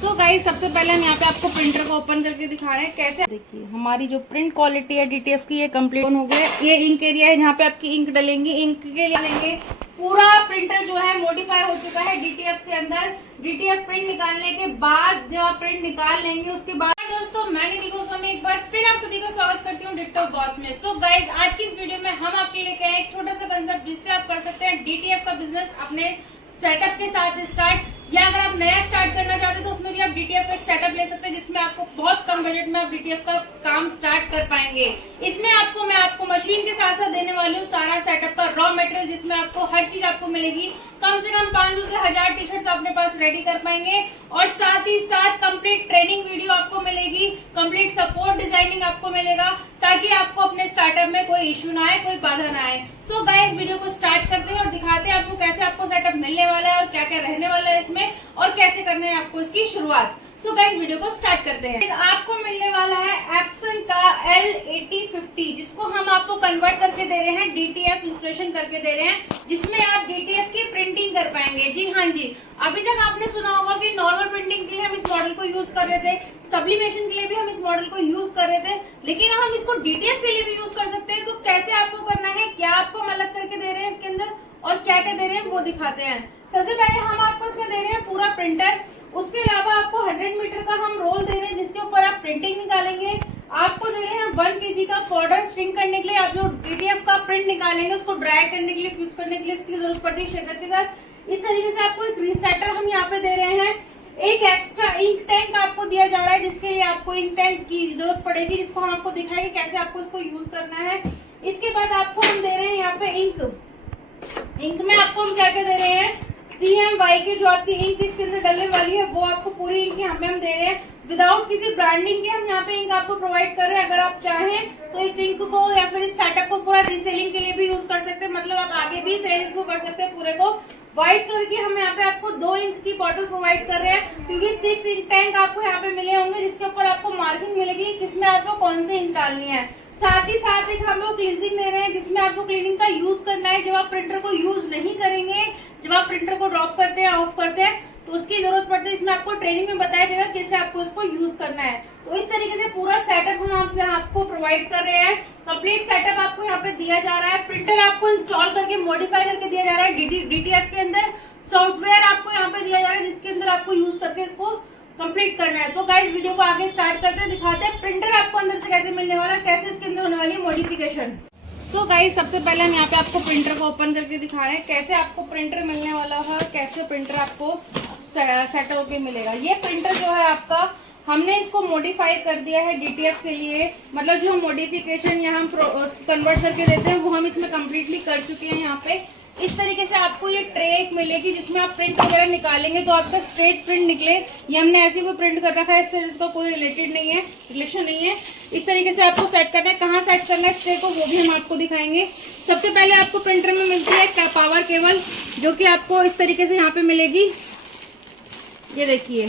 So guys, सबसे पहले हम यहाँ पे आपको प्रिंटर को ओपन करके दिखा रहे हैं कैसे। देखिए हमारी जो प्रिंट क्वालिटी है डीटीएफ की, ये कंप्लीट हो गया है। ये इंक एरिया है, यहाँ पे आपकी इंक डलेंगी। इंक के लिए लेंगे पूरा प्रिंटर जो है मॉडिफाई हो चुका है डीटीएफ के अंदर। डीटीएफ प्रिंट निकालने के बाद जब आप प्रिंट निकाल लेंगे उसके बाद दोस्तों मैं निधि गोस्वामी एक बार फिर आप सभी का स्वागत करती हूँ डिट्टो बॉस में। सो गाइस, आज की इस वीडियो में हम आपके लेके आए एक छोटा सा कंसेप्ट जिससे आप कर सकते हैं डीटीएफ का बिजनेस अपने सेटअप के साथ स्टार्ट, या अगर आप नया स्टार्ट करना चाहते हैं तो उसमें भी आप डीटीएफ का एक सेटअप ले सकते हैं जिसमें आपको बहुत कम बजट में आप डीटीएफ का काम स्टार्ट कर पाएंगे। इसमें मैं आपको मशीन के साथ साथ देने वाली हूँ सारा सेटअप का रॉ मटेरियल, जिसमें आपको हर चीज आपको मिलेगी। कम से कम 500 से 1000 टी शर्ट्स अपने पास रेडी कर पाएंगे और साथ ही साथ कंप्लीट ट्रेनिंग वीडियो आपको मिलेगी, कंप्लीट सपोर्ट डिजाइनिंग आपको मिलेगा, ताकि आपको अपने स्टार्टअप में कोई इश्यू ना आए, कोई बाधा ना आए। सो गाइस, वीडियो को स्टार्ट करते हैं और दिखाते हैं आपको कैसे आपको सेटअप मिलने वाला है और क्या क्या रहने वाला है इसमें और कैसे करने है आपको इसकी शुरुआत। सो गाइस, वीडियो को स्टार्ट करते हैं। आपको मिलने वाला है एप्सन का L8050, जिसको हम आपको कन्वर्ट करके दे रहे हैं, डीटीएफ इंस्टॉलेशन करके दे रहे हैं, जिसमें आप डीटीएफ की प्रिंटिंग कर पाएंगे। जी हाँ जी, अभी तक आपने सुना होगा कि नॉर्मल प्रिंटिंग के लिए हम इस मॉडल को यूज कर रहे थे, सब्लिमेशन के लिए भी हम इस मॉडल को यूज कर रहे थे, लेकिन अब हम इसको डीटीएफ के लिए भी यूज कर सकते हैं। तो कैसे आपको करना है, क्या आपको हम अलग करके दे रहे हैं इसके अंदर और क्या क्या दे रहे हैं वो दिखाते हैं। सबसे पहले हम आपको इसमें दे रहे हैं पूरा प्रिंटर, उसके अलावा आपको 100 मीटर का हम रोल दे रहे हैं जिसके ऊपर आप प्रिंटिंग निकालेंगे। आपको दे रहे हैं 1 kg का पाउडर स्ट्रिंग करने के लिए, आप जो डीटीएफ का प्रिंट निकालेंगे उसको ड्राई करने के लिए, फ्यूज करने के लिए इसकी जरूरत पड़ती है शेकर के साथ। इस तरीके से आपको एक रीसेटर हम यहाँ पे दे रहे हैं। एक एक्स्ट्रा इंक टैंक आपको दिया जा रहा है, जिसके लिए आपको इंक टैंक की जरूरत पड़ेगी, जिसको हम आपको दिखाएंगे कैसे आपको इसको यूज करना है। इसके बाद आपको हम दे रहे हैं यहाँ पे इंक में आपको हम क्या क्या दे रहे हैं, CMY की जो आपकी इंक इसके अंदर डलने वाली है वो आपको पूरी इंक यहाँ पे हम दे रहे हैं। विदाउट किसी ब्रांडिंग के हम यहाँ पे इंक आपको प्रोवाइड कर रहे हैं। अगर आप चाहें तो इस इंक को या फिर इस सेटअप को पूरा रीसेलिंग के लिए भी यूज कर सकते हैं, मतलब आप आगे भी सेल इसको कर सकते हैं पूरे को। व्हाइट कलर की हम यहाँ पे आपको 2 इंक की बॉटल प्रोवाइड कर रहे हैं, क्योंकि 6 इंक टैंक आपको यहाँ पे मिले होंगे, जिसके ऊपर आपको मार्किंग मिलेगी किसमें आपको कौन सी इंक डालनी है। साथ ही साथ एक हम लोग क्लींजिंग दे रहे हैं, जिसमें आपको क्लीनिंग का यूज करना है। जब आप प्रिंटर को यूज नहीं करेंगे, जब आप प्रिंटर को ड्रॉप करते हैं, ऑफ करते हैं, तो उसकी जरूरत पड़ती है। इसमें आपको ट्रेनिंग में बताया जाएगा कैसे आपको इसको यूज करना है। तो इस तरीके से पूरा सेटअप हम आपको प्रोवाइड कर रहे हैं। कंप्लीट सेटअप आपको यहाँ पे दिया जा रहा है। प्रिंटर आपको इंस्टॉल करके मॉडिफाई करके दिया जा रहा है डीटीएफ के अंदर। सॉफ्टवेयर आपको यहाँ पे दिया जा रहा है, जिसके अंदर आपको यूज करके इसको कंप्लीट करना है। तो गाइस, वीडियो को आगे स्टार्ट करते हैं, दिखाते हैं प्रिंटर आपको अंदर से कैसे मिलने वाला है, कैसे इसके अंदर होने वाली है मॉडिफिकेशन। सो गाइस, सबसे पहले हम यहाँ पे आपको प्रिंटर को ओपन करके दिखा रहे हैं कैसे आपको प्रिंटर मिलने वाला है, कैसे प्रिंटर आपको सेट होके मिलेगा। ये प्रिंटर जो है आपका, हमने इसको मॉडिफाई कर दिया है डीटीएफ के लिए, मतलब जो मॉडिफिकेशन यहाँ हम कन्वर्ट करके देते हैं वो हम इसमें कम्प्लीटली कर चुके हैं। यहाँ पे इस तरीके से आपको ये ट्रे एक मिलेगी, जिसमें आप प्रिंट वगैरह निकालेंगे तो आपका स्ट्रेट प्रिंट निकले। ये हमने ऐसी कोई प्रिंट कर रखा है, इससे इसका कोई रिलेशन नहीं है। इस तरीके से आपको सेट करना है। कहाँ सेट करना है इस ट्रे को वो भी हम आपको दिखाएंगे। सबसे पहले आपको प्रिंटर में मिलती है पावर केबल, जो कि आपको इस तरीके से यहाँ पे मिलेगी। ये देखिए,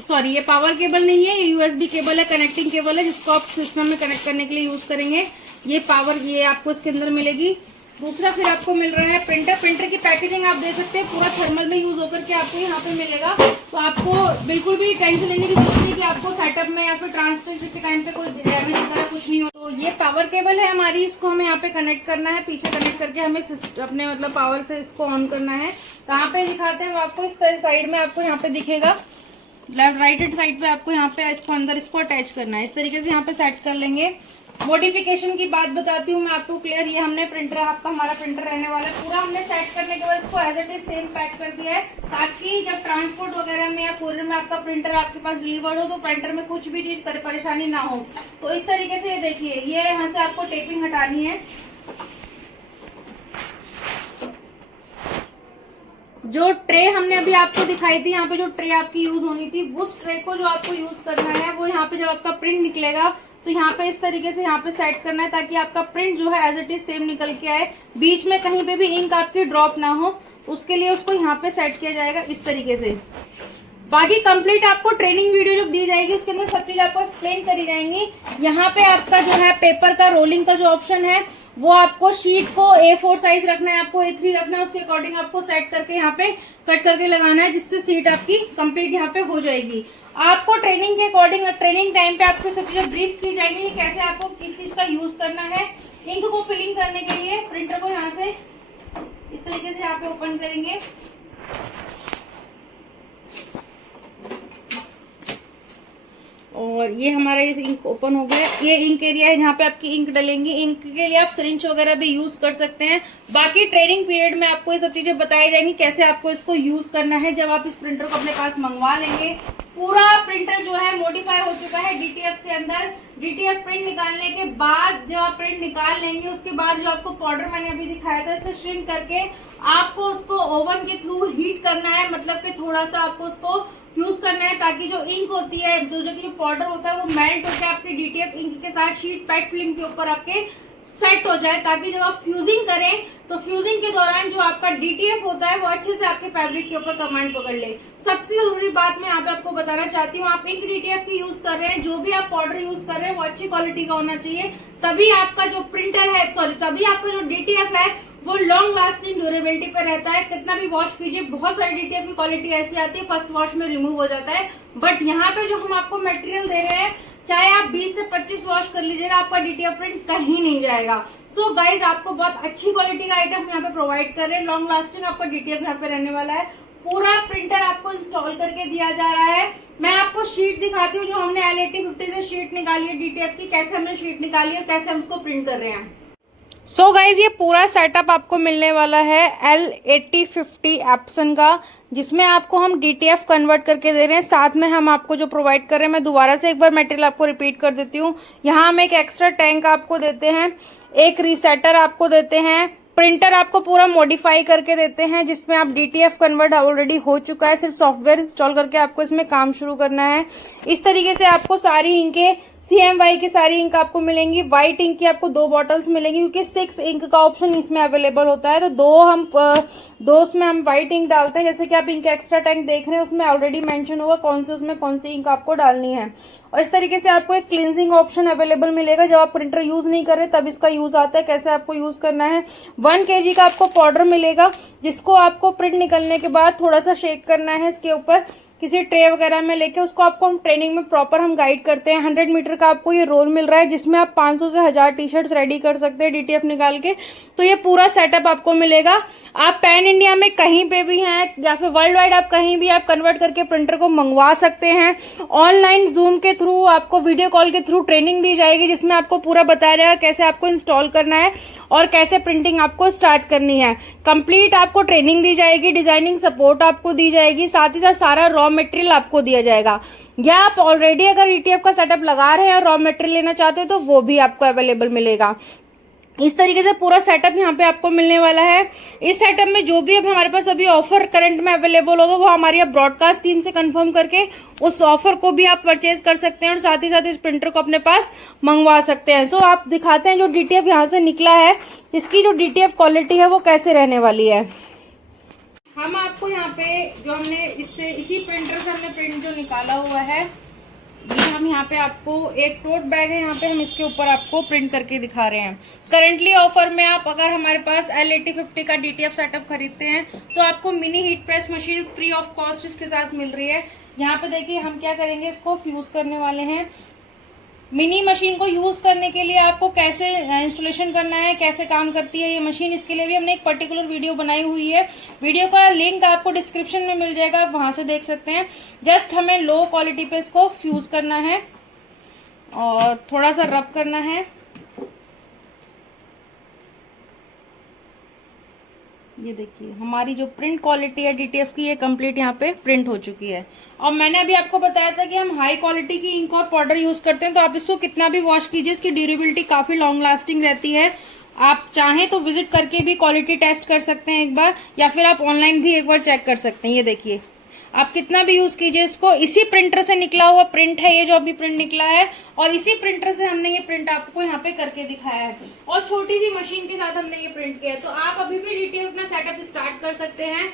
सॉरी ये पावर केबल नहीं है, ये USB केबल है, कनेक्टिंग केबल है, जिसको आप सिस्टम में कनेक्ट करने के लिए यूज करेंगे। ये आपको इसके अंदर मिलेगी। दूसरा फिर आपको मिल रहा है प्रिंटर की पैकेजिंग आप दे सकते हैं, पूरा थर्मल में यूज होकर के आपको यहाँ पे मिलेगा। तो आपको बिल्कुल भी टेंशन लेने की जरूरत नहीं कि आपको सेटअप में या फिर ट्रांसफर के टाइम पे कोई डैमेज वगैरह कुछ नहीं हो। तो ये पावर केबल है हमारी, इसको हमें यहाँ पे कनेक्ट करना है, पीछे कनेक्ट करके हमें अपने मतलब पावर से इसको ऑन करना है। कहाँ पे दिखाते हैं आपको, इस तरह साइड में आपको यहाँ पे दिखेगा, लेफ्ट राइट हैंड साइड पे आपको यहाँ पे इसको अंदर इसको अटैच करना है। इस तरीके से यहाँ पे सेट कर लेंगे। मॉडिफिकेशन की बात बताती हूँ मैं आपको क्लियर। ये हमने प्रिंटर, आपका हमारा प्रिंटर रहने वाला है, पूरा हमने सेट करने के बाद इसको as it is same pack कर दिया है, ताकि जब ट्रांसपोर्ट वगैरह में या कोरियर में आपका प्रिंटर आपके पास डिलीवर्ड हो तो प्रिंटर में कुछ भी चीज परेशानी ना हो। तो इस तरीके से ये देखिए, ये यहाँ से आपको टेपिंग हटानी है। जो ट्रे हमने अभी आपको दिखाई थी, यहाँ पे जो ट्रे आपकी यूज होनी थी, उस ट्रे को जो आपको यूज करना है वो यहाँ पे जब आपका प्रिंट निकलेगा तो यहाँ पे इस तरीके से यहाँ पे सेट करना है, ताकि आपका प्रिंट जो है एज इट इज सेम निकल के आए, बीच में कहीं पे भी इंक आपकी ड्रॉप ना हो। उसके लिए उसको यहाँ पे सेट किया जाएगा इस तरीके से। बाकी कंप्लीट आपको ट्रेनिंग वीडियो जो दी जाएगी उसके अंदर सब चीज आपको एक्सप्लेन करी जाएंगी। यहाँ पे आपका जो है पेपर का रोलिंग का जो ऑप्शन है वो आपको शीट को A4 साइज रखना है, आपको A3 रखना है, उसके अकॉर्डिंग आपको सेट करके यहाँ पे कट करके लगाना है, जिससे सीट आपकी कंप्लीट यहाँ पे हो जाएगी। आपको ट्रेनिंग के अकॉर्डिंग ट्रेनिंग टाइम पे आपको सब चीजें ब्रीफ की जाएंगी कैसे आपको किस चीज का यूज करना है। इंक को फिलिंग करने के लिए प्रिंटर को यहाँ से इस तरीके से यहाँ पे ओपन करेंगे, और ये हमारा ये इंक ओपन हो गया। ये इंक एरिया है जहाँ पे आपकी इंक डलेंगी। इंक के लिए आप सिरिंज वगैरह भी यूज कर सकते हैं। बाकी ट्रेनिंग पीरियड में आपको ये सब चीजें बताई जाएंगी कैसे आपको इसको यूज करना है। जब आप इस प्रिंटर को अपने पास मंगवा लेंगे, पूरा प्रिंटर जो है मॉडिफाई हो चुका है डीटीएफ के अंदर। डीटीएफ प्रिंट निकालने के बाद जब आप प्रिंट निकाल लेंगे उसके बाद जो आपको पाउडर मैंने अभी दिखाया था इसे श्रिंक करके आपको उसको ओवन के थ्रू हीट करना है, मतलब कि थोड़ा सा आपको उसको यूज करना है ताकि जो इंक होती है जो पाउडर होता है वो मेल्ट होकर आपके डीटीएफ इंक के साथ शीट पैड फिल्म के ऊपर आपके सेट हो जाए, ताकि जब आप फ्यूजिंग करें तो फ्यूजिंग के दौरान जो आपका डीटीएफ होता है वो अच्छे से आपके फैब्रिक के ऊपर कमांड पकड़ ले। सबसे जरूरी बात मैं यहाँ पे आपको बताना चाहती हूँ, आप इंक डीटीएफ की यूज कर रहे हैं, जो भी आप पाउडर यूज कर रहे हैं वो अच्छी क्वालिटी का होना चाहिए, तभी आपका जो प्रिंटर है तभी आपका जो डीटीएफ है वो लॉन्ग लास्टिंग ड्यूरेबिलिटी पे रहता है। कितना भी वॉश कीजिए, बहुत सारी डीटीएफ की क्वालिटी ऐसी आती है फर्स्ट वॉश में रिमूव हो जाता है, बट यहाँ पे जो हम आपको मटेरियल दे रहे हैं चाहे आप 20 से 25 वॉश कर लीजिएगा आपका डीटीएफ प्रिंट कहीं नहीं जाएगा। सो गाइज आपको बहुत अच्छी क्वालिटी का आइटम यहाँ पे प्रोवाइड कर रहे हैं, लॉन्ग लास्टिंग आपका डीटीएफ यहाँ पे रहने वाला है। पूरा प्रिंटर आपको इंस्टॉल करके दिया जा रहा है। मैं आपको शीट दिखाती हूँ जो हमने L8050 से शीट निकाली है डीटीएफ की, कैसे हमने शीट निकाली है और कैसे हम उसको प्रिंट कर रहे हैं। सो गाइज ये पूरा सेटअप आपको मिलने वाला है L8050 एप्सन का, जिसमें आपको हम डीटीएफ कन्वर्ट करके दे रहे हैं। साथ में हम आपको जो प्रोवाइड कर रहे हैं, मैं दोबारा से एक बार मटेरियल आपको रिपीट कर देती हूँ। यहाँ हम एक एक्स्ट्रा टैंक आपको देते हैं, एक रीसेटर आपको देते हैं, प्रिंटर आपको पूरा मॉडिफाई करके देते हैं जिसमें आप डीटीएफ कन्वर्ट ऑलरेडी हो चुका है, सिर्फ सॉफ्टवेयर इंस्टॉल करके आपको इसमें काम शुरू करना है। इस तरीके से आपको सारी इंकें CMY की सारी इंक आपको मिलेंगी। व्हाइट इंक की आपको 2 बॉटल्स मिलेंगी क्योंकि 6 इंक का ऑप्शन इसमें अवेलेबल होता है, तो दो उसमें हम व्हाइट इंक डालते हैं। जैसे कि आप इंक एक्स्ट्रा टैंक देख रहे हैं उसमें ऑलरेडी मेंशन होगा उसमें कौन सी इंक आपको डालनी है। और इस तरीके से आपको एक क्लींजिंग ऑप्शन अवेलेबल मिलेगा। जब आप प्रिंटर यूज नहीं कर रहे तब इसका यूज आता है, कैसे आपको यूज करना है। 1 kg का आपको पाउडर मिलेगा जिसको आपको प्रिंट निकलने के बाद थोड़ा सा शेक करना है इसके ऊपर किसी ट्रे वगैरह में लेके, उसको आपको हम ट्रेनिंग में प्रॉपर हम गाइड करते हैं। 100 मीटर का आपको ये रोल मिल रहा है जिसमें आप 500 से 1000 टी-शर्ट्स रेडी कर सकते हैं डीटीएफ निकाल के। तो ये पूरा सेटअप आपको मिलेगा। आप पैन इंडिया में कहीं पे भी हैं या फिर वर्ल्ड वाइड आप कहीं भी आप कन्वर्ट करके प्रिंटर को मंगवा सकते हैं। ऑनलाइन जूम के थ्रू आपको वीडियो कॉल के थ्रू ट्रेनिंग दी जाएगी जिसमें आपको पूरा बताया जाएगा कैसे आपको इंस्टॉल करना है और कैसे प्रिंटिंग आपको स्टार्ट करनी है। कंप्लीट आपको ट्रेनिंग दी जाएगी, डिजाइनिंग सपोर्ट आपको दी जाएगी, साथ ही साथ सारा रॉ मटेरियल आपको दिया जाएगा। या आप ऑलरेडी अगर डीटीएफ का सेटअप लगा रहे हैं और रॉ मटेरियल लेना चाहते हैं तो वो भी आपको अवेलेबल मिलेगा। इस तरीके से पूरा सेटअप यहाँ पे आपको मिलने वाला है। इस सेटअप में जो भी अब हमारे पास अभी ऑफर करंट में अवेलेबल होगा वो हमारी अब ब्रॉडकास्ट टीम से कंफर्म करके उस ऑफर को भी आप परचेज कर सकते हैं और साथ ही साथ इस प्रिंटर को अपने पास मंगवा सकते हैं। सो आप दिखाते हैं जो डीटीएफ यहाँ से निकला है इसकी जो डीटीएफ क्वालिटी है वो कैसे रहने वाली है। हम आपको यहाँ पे जो हमने इसी प्रिंटर से हमने प्रिंट जो निकाला हुआ है ये हम यहाँ पे आपको एक टोट बैग है, यहाँ पे हम इसके ऊपर आपको प्रिंट करके दिखा रहे हैं। करंटली ऑफर में आप अगर हमारे पास L8050 का डीटीएफ सेटअप खरीदते हैं तो आपको mini heat press machine free of cost इसके साथ मिल रही है। यहाँ पे देखिए हम क्या करेंगे, इसको फ्यूज करने वाले हैं। मिनी मशीन को यूज करने के लिए आपको कैसे इंस्टॉलेशन करना है, कैसे काम करती है ये मशीन, इसके लिए भी हमने एक पर्टिकुलर वीडियो बनाई हुई है। वीडियो का लिंक आपको डिस्क्रिप्शन में मिल जाएगा, आप वहां से देख सकते हैं। जस्ट हमें लो क्वालिटी पे इसको फ्यूज करना है और थोड़ा सा रब करना है। ये देखिए हमारी जो प्रिंट क्वालिटी है डीटीएफ की ये कंप्लीट यहाँ पे प्रिंट हो चुकी है। और मैंने अभी आपको बताया था कि हम हाई क्वालिटी की इंक और पाउडर यूज करते हैं, तो आप इसको कितना भी वॉश कीजिए इसकी ड्यूरेबिलिटी काफी लॉन्ग लास्टिंग रहती है। आप चाहें तो विजिट करके भी क्वालिटी टेस्ट कर सकते हैं एक बार, या फिर आप ऑनलाइन भी एक बार चेक कर सकते हैं। ये देखिए आप कितना भी यूज कीजिए इसको, इसी प्रिंटर से निकला हुआ प्रिंट है ये जो अभी प्रिंट निकला है, और इसी प्रिंटर से हमने ये प्रिंट आपको यहाँ पे करके दिखाया है और छोटी सी मशीन के साथ हमने ये प्रिंट किया है। तो आप अभी भी डीटीएफ अपना सेटअप स्टार्ट कर सकते हैं।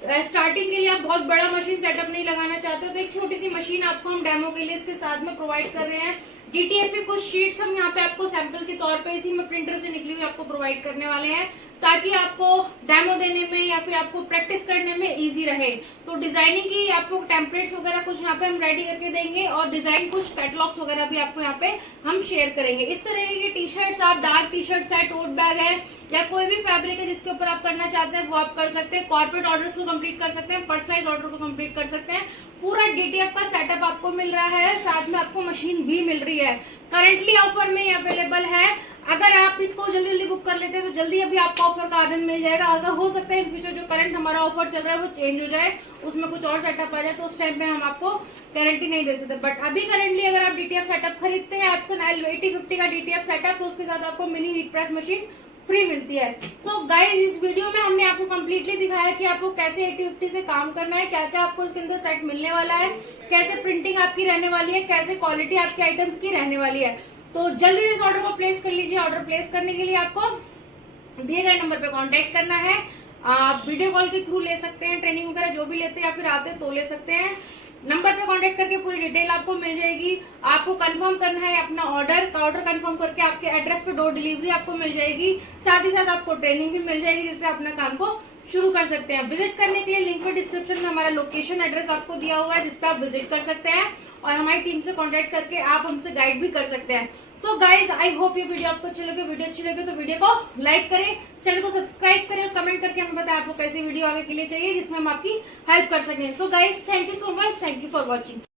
स्टार्टिंग के लिए आप बहुत बड़ा मशीन सेटअप नहीं लगाना चाहते तो एक छोटी सी मशीन आपको हम डेमो के लिए इसके साथ में प्रोवाइड कर रहे हैं। डीटीएफ की कुछ शीट्स हम यहाँ पे आपको सैंपल के तौर पे इसी में प्रिंटर से निकली हुई आपको प्रोवाइड करने वाले हैं, ताकि आपको डेमो देने में या फिर आपको प्रैक्टिस करने में इजी रहे। तो डिजाइनिंग की आपको टेम्पलेट्स वगैरह कुछ यहाँ पे हम रेडी करके देंगे और डिजाइन कुछ कैटलॉग्स वगैरह भी आपको यहाँ पे हम शेयर करेंगे। इस तरह की टी शर्ट्स, आप डार्क टी शर्ट्स है, टोट बैग है या कोई भी फैब्रिक है जिसके ऊपर आप करना चाहते हैं वो आप कर सकते हैं। कॉर्पोरेट ऑर्डर्स को कंप्लीट कर सकते हैं, पर्सनलाइज ऑर्डर को कंप्लीट कर सकते हैं। पूरा डीटीएफ का सेटअप आपको मिल रहा है, साथ में आपको मशीन भी मिल रही है। करंटली ऑफर में अवेलेबल है। अगर आप इसको जल्दी जल्दी बुक कर लेते हैं तो जल्दी अभी आपको ऑफर का आनंद मिल जाएगा। अगर हो सकता है इन फ्यूचर जो करंट हमारा ऑफर चल रहा है वो चेंज हो जाए, उसमें कुछ और सेटअप आ जाए, तो उस टाइम पे हम आपको गारंटी नहीं दे सकते। बट अभी करंटली अगर आप डीटीएफ सेटअप खरीदते हैं एप्सन L8050 का डीटीएफ सेटअप, तो उसके साथ आपको mini heat press machine free मिलती है। सो गाइस, इस वीडियो में हमने आपको कंप्लीटली दिखाया कि आपको कैसे 8050 से काम करना है, क्या क्या आपको इसके अंदर सेट मिलने वाला है, कैसे प्रिंटिंग आपकी रहने वाली है, कैसे क्वालिटी आपके आइटम्स की रहने वाली है। तो जल्दी से इस ऑर्डर को प्लेस कर लीजिए। ऑर्डर प्लेस करने के लिए आपको दिए गए नंबर पे कांटेक्ट करना है। आप वीडियो कॉल के थ्रू ले सकते हैं, ट्रेनिंग वगैरह जो भी लेते हैं या फिर आते तो ले सकते हैं। नंबर पे कांटेक्ट करके पूरी डिटेल आपको मिल जाएगी। आपको कंफर्म करना है अपना ऑर्डर कंफर्म करके आपके एड्रेस पे डोर डिलीवरी आपको मिल जाएगी। साथ ही साथ आपको ट्रेनिंग भी मिल जाएगी जिससे अपना काम को शुरू कर सकते हैं। विजिट करने के लिए लिंक पे डिस्क्रिप्शन में हमारा लोकेशन एड्रेस आपको दिया हुआ है, जिसपे आप विजिट कर सकते हैं और हमारी टीम से कांटेक्ट करके आप हमसे गाइड भी कर सकते हैं। सो गाइज, आई होप ये वीडियो आपको अच्छी लगे। वीडियो अच्छी लगे तो वीडियो को लाइक करें, चैनल को सब्सक्राइब करें और कमेंट करके हमें बताएं आपको कैसी वीडियो आगे के लिए चाहिए जिसमें हम आपकी हेल्प कर सकें। So guys, thank you so much, thank you for watching.